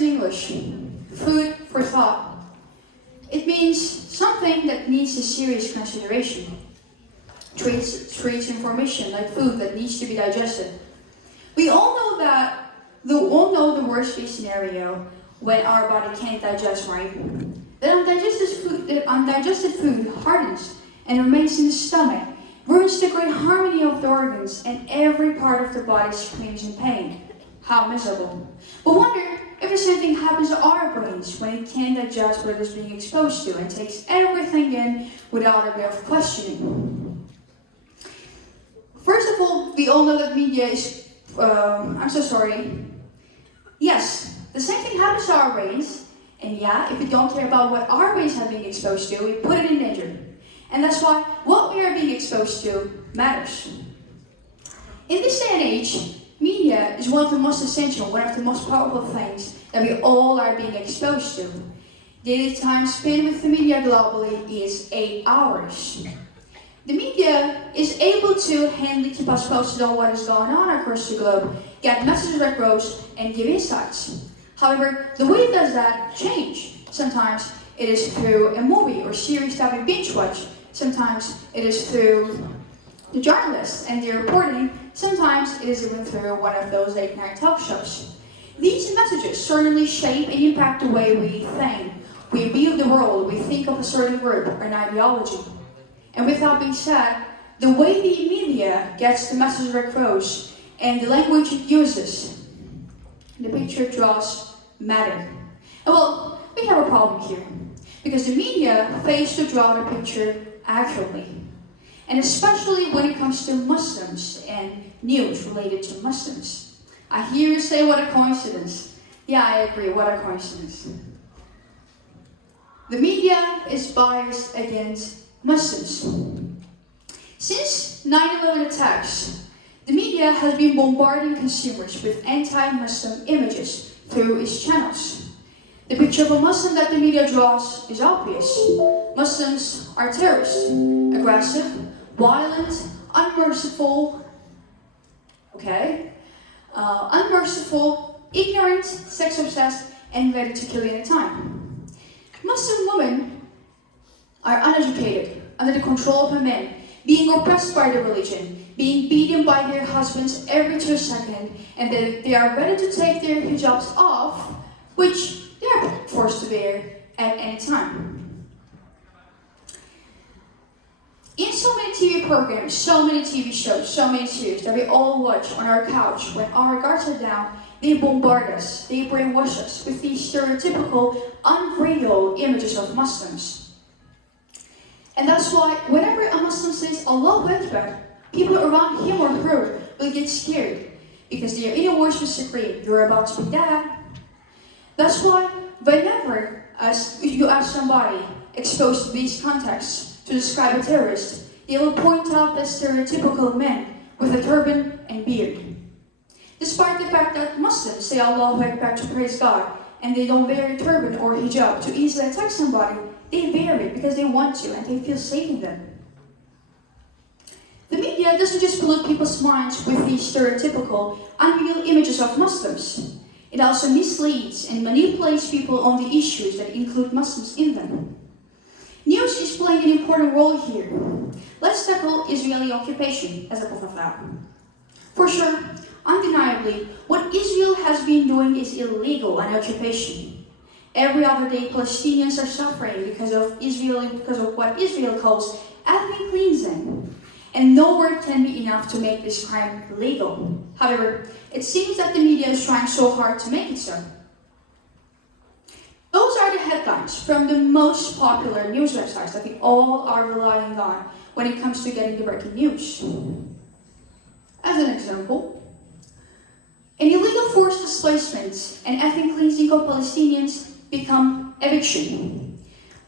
in English, food for thought. It means something that needs a serious consideration. Treats information like food that needs to be digested. We all know the worst case scenario when our body can't digest, right? That undigested food hardens and remains in the stomach, ruins the great harmony of the organs, and every part of the body screams in pain. How miserable. But wonder if the same thing happens to our brains when it can't digest what it is being exposed to and takes everything in without a bit of questioning. First of all, we all know that media is, Yes, the same thing happens to our brains, and yeah, if we don't care about what our brains have been exposed to, we put it in danger. And that's why what we are being exposed to matters. In this day and age, media is one of the most essential, one of the most powerful things that we all are being exposed to. Daily time spent with the media globally is 8 hours. The media is able to handily keep us posted on what is going on across the globe, get messages across, and give insights. However, the way it does that change. Sometimes it is through a movie or series that we binge watch. Sometimes it is through the journalists and their reporting. Sometimes it is even through one of those late-night talk shows. These messages certainly shape and impact the way we think. We view the world, we think of a certain group or an ideology. And with that being said, the way the media gets the message across and the language it uses, the picture it draws matter. And well, we have a problem here, because the media fails to draw the picture accurately. And especially when it comes to Muslims and news related to Muslims. I hear you say, what a coincidence. Yeah, I agree, what a coincidence. The media is biased against Muslims. Since 9/11 attacks, the media has been bombarding consumers with anti-Muslim images through its channels. The picture of a Muslim that the media draws is obvious. Muslims are terrorists, aggressive, violent, unmerciful, ignorant, sex-obsessed, and ready to kill any time. Muslim women are uneducated, under the control of a man, being oppressed by the religion, being beaten by their husbands every 2 seconds, and they are ready to take their hijabs off, which they are forced to wear at any time. In so many TV programs, so many TV shows, so many series that we all watch on our couch when our guards are down, they bombard us, they brainwash us with these stereotypical, unreal images of Muslims. And that's why whenever a Muslim says Allahu Akbar, people around him or her will get scared, because their inner voice will scream, you're about to be dead. That's why whenever you ask somebody exposed to these contexts to describe a terrorist, they will point out the stereotypical man with a turban and beard. Despite the fact that Muslims say Allahu Akbar to praise God, and they don't wear a turban or hijab to easily attack somebody, they wear it because they want to and they feel safe in them. The media doesn't just pollute people's minds with these stereotypical, unreal images of Muslims. It also misleads and manipulates people on the issues that include Muslims in them. News is playing an important role here. Let's tackle Israeli occupation as a proof of that. For sure, undeniably, what Israel has been doing is illegal, an occupation. Every other day, Palestinians are suffering because of what Israel calls ethnic cleansing. And no word can be enough to make this crime legal. However, it seems that the media is trying so hard to make it so. Those are the headlines from the most popular news websites that we all are relying on when it comes to getting the breaking news. As an example, an illegal forced displacement and ethnic cleansing of Palestinians become eviction.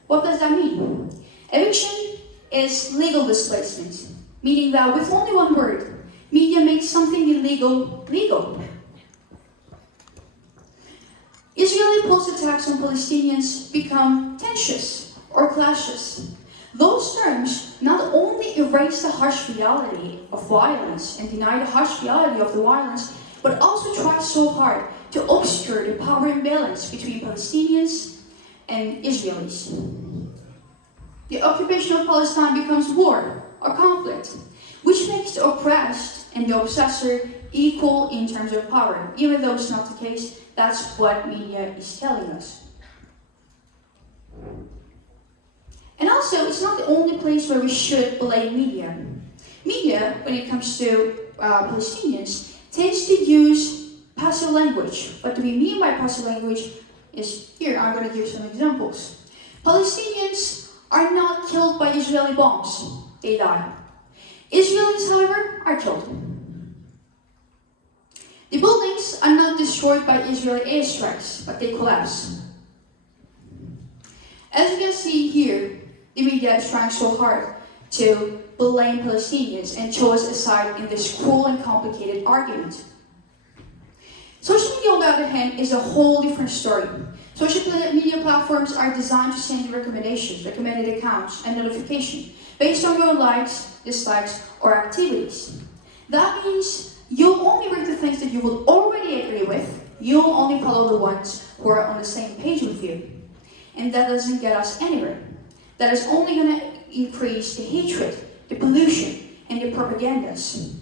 What does that mean? Eviction is legal displacement, meaning that with only one word, media makes something illegal legal. Israeli pulse attacks on Palestinians become tensions or clashes. Those terms not only erase the harsh reality of violence and deny the harsh reality of the violence, but also try so hard to obscure the power imbalance between Palestinians and Israelis. The occupation of Palestine becomes war or conflict, which makes the oppressed and the oppressor equal in terms of power. Even though it's not the case, that's what media is telling us. And also, it's not the only place where we should blame media. Media, when it comes to Palestinians, tends to use passive language. What do we mean by passive language is, here, I'm going to give some examples. Palestinians are not killed by Israeli bombs, they die. Israelis, however, are killed. The buildings are not destroyed by Israeli airstrikes, but they collapse. As you can see here, the media is trying so hard to blame Palestinians and show us a side in this cruel and complicated argument. Social media, on the other hand, is a whole different story. Social media platforms are designed to send you recommendations, recommended accounts, and notifications based on your likes, dislikes, or activities. That means you'll only read the things that you will already agree with. You'll only follow the ones who are on the same page with you. And that doesn't get us anywhere. That is only going to increase the hatred, the pollution, and the propagandas,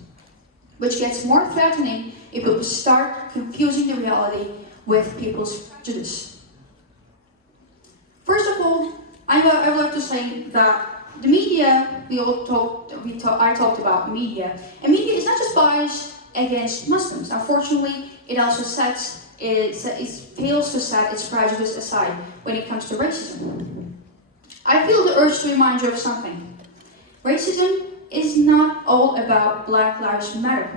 which gets more threatening if we start confusing the reality with people's prejudice. First of all, I would like to say that the media, I talked about media, and media is not just biased against Muslims. Unfortunately, it also fails to set its prejudice aside when it comes to racism. I feel the urge to remind you of something. Racism is not all about Black Lives Matter.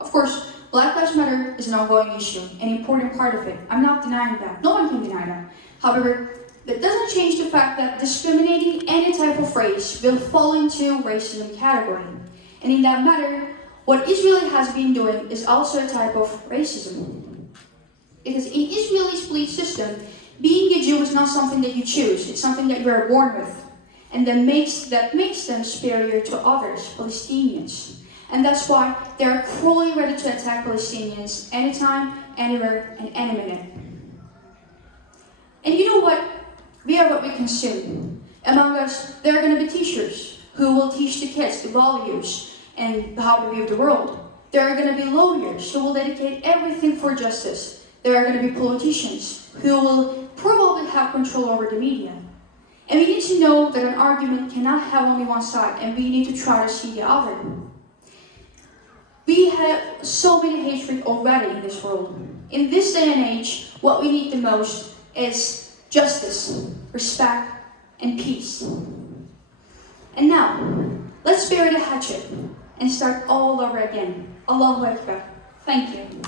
Of course, Black Lives Matter is an ongoing issue, an important part of it. I'm not denying that. No one can deny that. However, that doesn't change the fact that discriminating any type of race will fall into racism category. And in that matter, what Israel has been doing is also a type of racism. Because in Israel's belief system, being a Jew is not something that you choose. It's something that you are born with. And that makes them superior to others, Palestinians. And that's why they are cruelly ready to attack Palestinians anytime, anywhere, and any minute. And you know what? We are what we consume. Among us, there are going to be teachers who will teach the kids the values and how to view the world. There are going to be lawyers who will dedicate everything for justice. There are going to be politicians who will probably have control over the media. And we need to know that an argument cannot have only one side, and we need to try to see the other. We have so many hatred already in this world. In this day and age, what we need the most is justice, respect, and peace. And now, let's bury the hatchet and start all over again. Allahu Akbar. Thank you.